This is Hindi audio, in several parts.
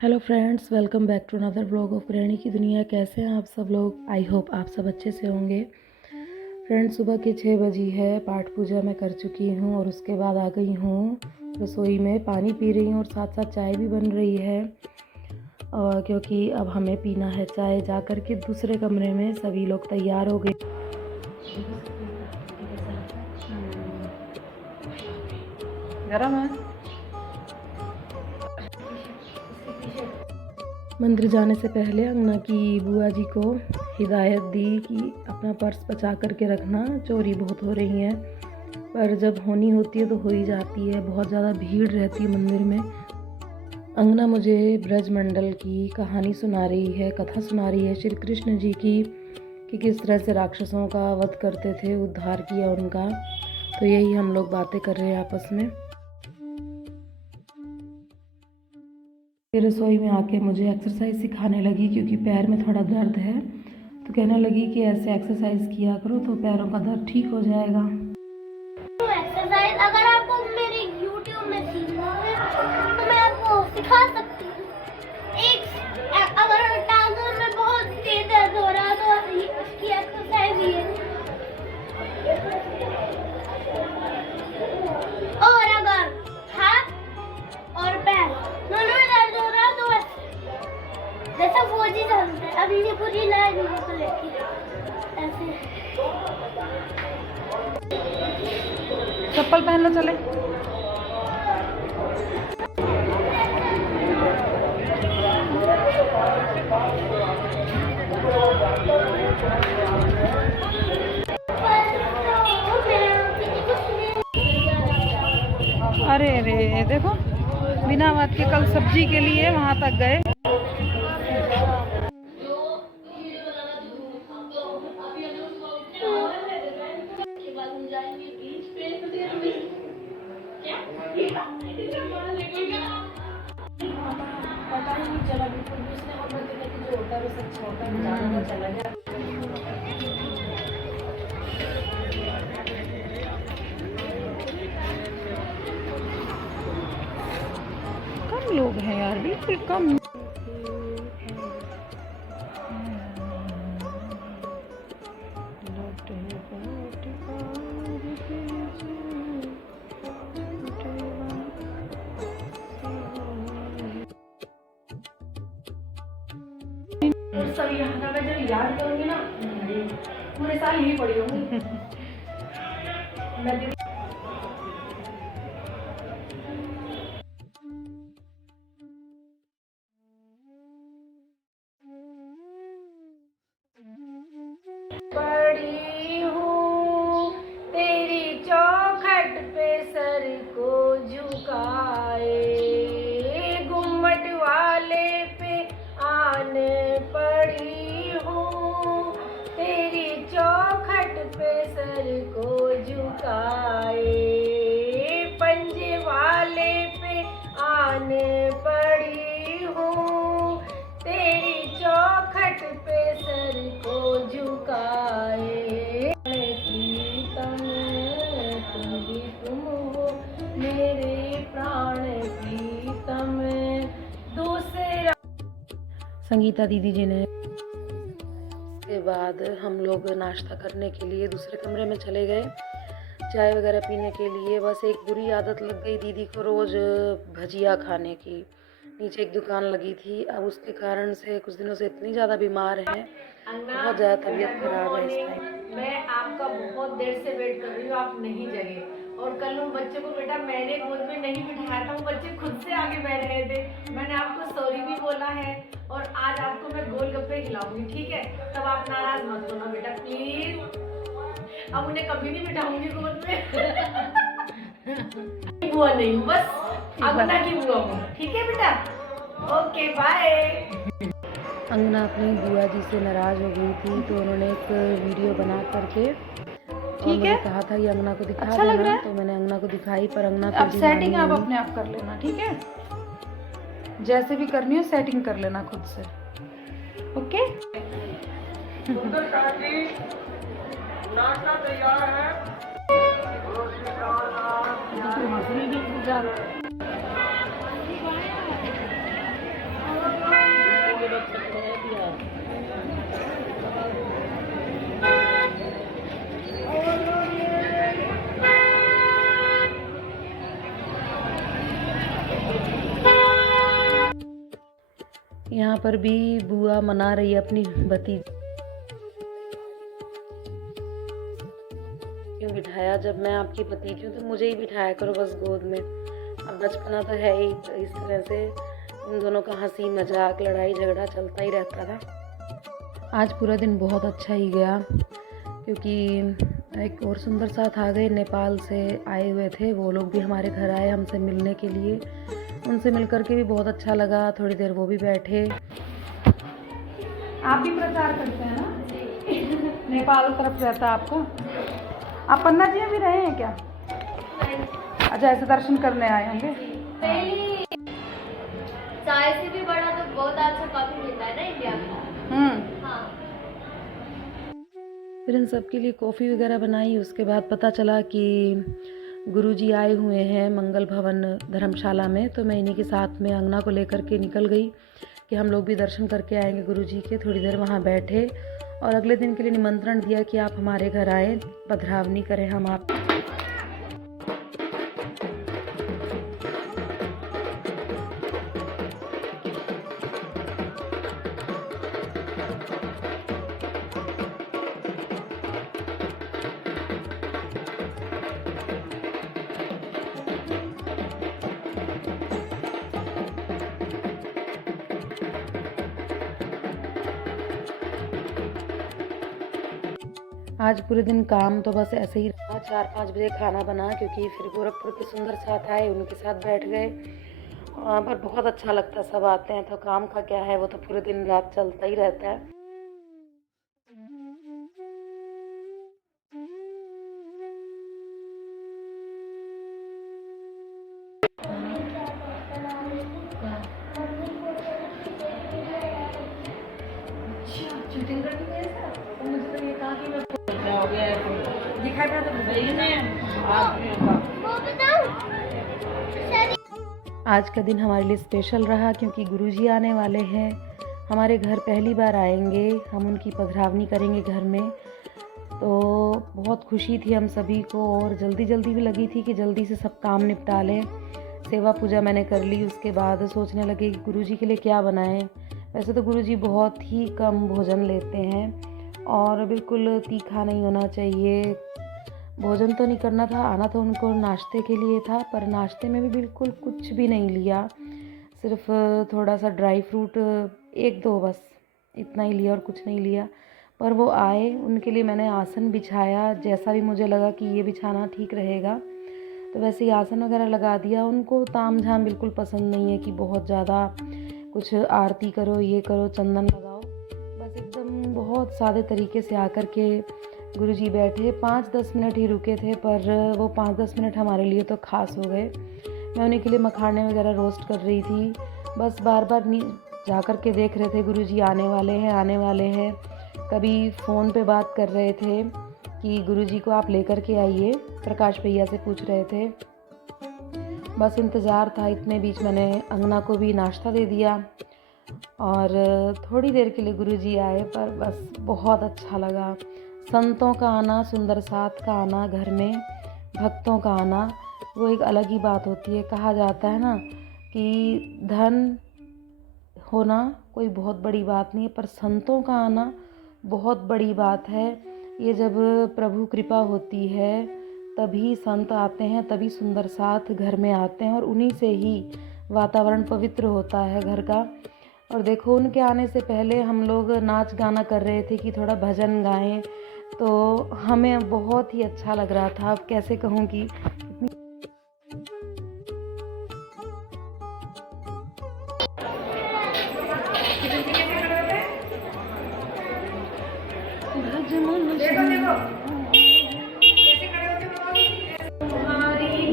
Hello friends, welcome back to another vlog of गृहिणी की दुनिया। कैसे हैं आप सब लोग? आई होप आप सब अच्छे से होंगे। फ्रेंड्स, सुबह के 6 बजी है। पाठ पूजा मैं कर चुकी हूँ और उसके बाद आ गई हूँ रसोई में। पानी पी रही हूँ और साथ साथ चाय भी बन रही है, क्योंकि अब हमें पीना है चाय। जा कर के दूसरे कमरे में सभी लोग तैयार हो गए। गरम है। मंदिर जाने से पहले अंगना की बुआ जी को हिदायत दी कि अपना पर्स बचा करके रखना, चोरी बहुत हो रही है। पर जब होनी होती है तो हो ही जाती है। बहुत ज़्यादा भीड़ रहती है मंदिर में। अंगना मुझे ब्रजमंडल की कहानी सुना रही है, कथा सुना रही है श्री कृष्ण जी की, कि किस तरह से राक्षसों का वध करते थे, उद्धार किया उनका। तो यही हम लोग बातें कर रहे हैं आपस में। फिर रसोई में आके मुझे एक्सरसाइज सिखाने लगी, क्योंकि पैर में थोड़ा दर्द है। तो कहने लगी कि ऐसे एक्सरसाइज किया करो तो पैरों का दर्द ठीक हो जाएगा। एक्सरसाइज अगर आपको मेरे YouTube में सीखना है तो मैं आपको सिखा सकती हूँ। अगर टांगों में बहुत तेज दर्द हो रहा तो उसकी एक्सरसाइज ये है। और अगर हाथ और पैर दोनों में दर्द हो रहा तो जैसा वो जी चलते हैं। अभी ये पूरी लाइन को लेके ऐसे। चप्पल पहन लो, चले। अरे अरे देखो, बिना बात के कल सब्जी के लिए वहां तक गए। पता ही नहीं चला बिल्कुल भी। उसने हम लोग देखा कि जो होता है वो सब छोटा है, ज़्यादा चला गया। कम लोग हैं यार, बिल्कुल कम। सब यहाँ का मैं जब याद करूँगी ना, पूरे साल यही पड़ी होंगी मैं। पड़ी हूँ तेरी चौखट पे सर को झुकाए, गुम्मट वाले पे आन पड़ी हूँ तेरी चौखट पे सर को झुकाए, पंजे वाले पे आन पड़ी हूँ तेरी चौखट पे सर को झुकाए। प्रीतम तुम भी तुम हो मेरे प्राण प्रीतम दूसरा। संगीता दीदी जी ने। उसके बाद हम लोग नाश्ता करने के लिए दूसरे कमरे में चले गए, चाय वगैरह पीने के लिए। बस एक बुरी आदत लग गई दीदी को रोज़ भजिया खाने की। नीचे एक दुकान लगी थी, अब उसके कारण से कुछ दिनों से इतनी ज़्यादा बीमार है, बहुत ज़्यादा तबीयत खराब है इस टाइम। मैं आपका बहुत देर से वेट कर रही हूँ, आप नहीं जगे। और कल उन बच्चे को बेटा मैंने गोद में नहीं बिठाया था, वो बच्चे खुद से आगे बैठ रहे थे। मैंने आपको सॉरी भी बोला है और आज आपको मैं गोलगप्पे खिलाऊंगी, ठीक है? तब आप नाराज मत होना बेटा, प्लीज। अब उन्हें कभी नहीं बिठाऊंगी गोद में। बुआ नहीं हूँ, बस अंगना की बुआ हूँ, ठीक है बेटा? Okay bye. अंगना अपनी बुआ जी से नाराज़ हो गई थी, तो उन्होंने एक वीडियो बना करके ठीक है, कहा था कि अंगना को दिखा अच्छा लग रहा देना। है? तो मैंने अंगना को दिखाई, पर अंगना अब सेटिंग आप अपने आप कर लेना, ठीक है? जैसे भी करनी हो सेटिंग कर लेना खुद से, ओके? नाश्ता तैयार है। यहाँ पर भी बुआ मना रही है अपनी भतीजी। क्यों बिठाया, जब मैं आपकी भतीजी हूँ तो मुझे ही बिठाया करो बस गोद में। अब बचपना तो है ही, तो इस तरह से इन दोनों का हंसी मजाक लड़ाई झगड़ा चलता ही रहता था। आज पूरा दिन बहुत अच्छा ही गया, क्योंकि एक और सुंदर साथ आ गए, नेपाल से आए हुए थे, वो लोग भी हमारे घर आए हमसे मिलने के लिए। उनसे मिलकर के भी बहुत अच्छा लगा, थोड़ी देर वो भी बैठे। आप भी प्रचार करते हैं ना? नेपाल तरफ रहता है आपका? आप पन्ना जी में भी रहे हैं क्या? अच्छा, ऐसे दर्शन करने आए होंगे। चाय से भी बड़ा तो बहुत अच्छा कॉफी मिलता है ना इंडिया में। हाँ। फिर इन सब के लिए कॉफ़ी वगैरह बनाई। उसके बाद पता चला कि गुरुजी आए हुए हैं मंगल भवन धर्मशाला में, तो मैं इन्हीं के साथ में अंगना को लेकर के निकल गई कि हम लोग भी दर्शन करके आएंगे गुरुजी के। थोड़ी देर वहाँ बैठे और अगले दिन के लिए निमंत्रण दिया कि आप हमारे घर आएँ, पधरावनी करें हम आप। आज पूरे दिन काम तो बस ऐसे ही रहा। 4-5 बजे खाना बना, क्योंकि फिर गोरखपुर के सुंदर साथ आए, उनके साथ बैठ गए। पर बहुत अच्छा लगता है, सब आते हैं तो काम का क्या है, वो तो पूरे दिन रात चलता ही रहता है। आज का दिन हमारे लिए स्पेशल रहा, क्योंकि गुरुजी आने वाले हैं हमारे घर, पहली बार आएंगे, हम उनकी पधरावनी करेंगे घर में। तो बहुत खुशी थी हम सभी को, और जल्दी जल्दी भी लगी थी कि जल्दी से सब काम निपटा लें। सेवा पूजा मैंने कर ली, उसके बाद सोचने लगे कि गुरुजी के लिए क्या बनाएं। वैसे तो गुरुजी बहुत ही कम भोजन लेते हैं और बिल्कुल तीखा नहीं होना चाहिए। भोजन तो नहीं करना था, आना तो उनको नाश्ते के लिए था, पर नाश्ते में भी बिल्कुल कुछ भी नहीं लिया, सिर्फ थोड़ा सा ड्राई फ्रूट 1-2 बस, इतना ही लिया और कुछ नहीं लिया। पर वो आए, उनके लिए मैंने आसन बिछाया, जैसा भी मुझे लगा कि ये बिछाना ठीक रहेगा तो वैसे ही आसन वगैरह लगा दिया। उनको ताम झाम बिल्कुल पसंद नहीं है कि बहुत ज़्यादा कुछ आरती करो, ये करो, चंदन लगाओ। बस एकदम बहुत सादे तरीके से आकर के गुरुजी बैठे। 5-10 मिनट ही रुके थे, पर वो 5-10 मिनट हमारे लिए तो ख़ास हो गए। मैं उन्हीं के लिए मखाने वगैरह रोस्ट कर रही थी। बस बार बार जा कर के देख रहे थे गुरुजी आने वाले हैं, आने वाले हैं। कभी फ़ोन पे बात कर रहे थे कि गुरुजी को आप लेकर के आइए, प्रकाश भैया से पूछ रहे थे। बस इंतज़ार था। इतने बीच मैंने अंगना को भी नाश्ता दे दिया और थोड़ी देर के लिए गुरुजी आए, पर बस बहुत अच्छा लगा। संतों का आना, सुंदर साथ का आना, घर में भक्तों का आना, वो एक अलग ही बात होती है। कहा जाता है ना कि धन होना कोई बहुत बड़ी बात नहीं है, पर संतों का आना बहुत बड़ी बात है। ये जब प्रभु कृपा होती है तभी संत आते हैं, तभी सुंदर साथ घर में आते हैं, और उन्हीं से ही वातावरण पवित्र होता है घर का। और देखो, उनके आने से पहले हम लोग नाच गाना कर रहे थे कि थोड़ा भजन गाएं, तो हमें बहुत ही अच्छा लग रहा था। अब कैसे कहूँ कि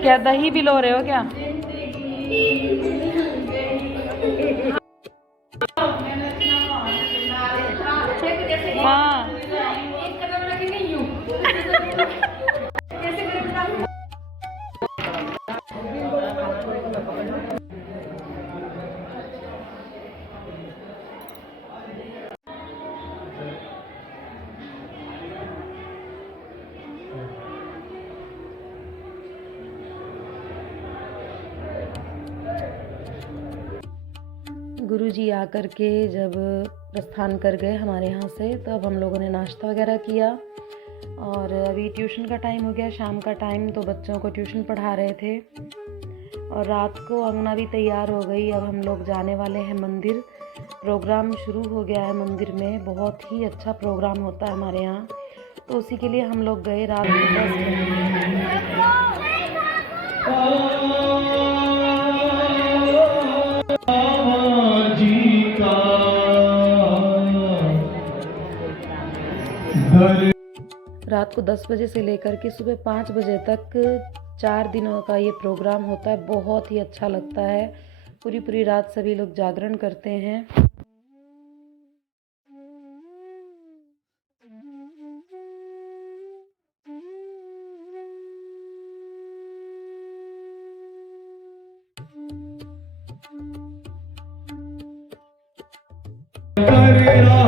क्या दही भी लो रहे हो क्या? हाँ। गुरुजी आकर के जब प्रस्थान कर गए हमारे यहाँ से, तब हम लोगों ने नाश्ता वगैरह किया और अभी ट्यूशन का टाइम हो गया, शाम का टाइम, तो बच्चों को ट्यूशन पढ़ा रहे थे। और रात को अंगना भी तैयार हो गई। अब हम लोग जाने वाले हैं मंदिर। प्रोग्राम शुरू हो गया है मंदिर में, बहुत ही अच्छा प्रोग्राम होता है हमारे यहाँ, तो उसी के लिए हम लोग गए रात को 10 बजे। रात को 10 बजे से लेकर के सुबह 5 बजे तक 4 दिनों का ये प्रोग्राम होता है। बहुत ही अच्छा लगता है। पूरी पूरी रात सभी लोग जागरण करते हैं। कर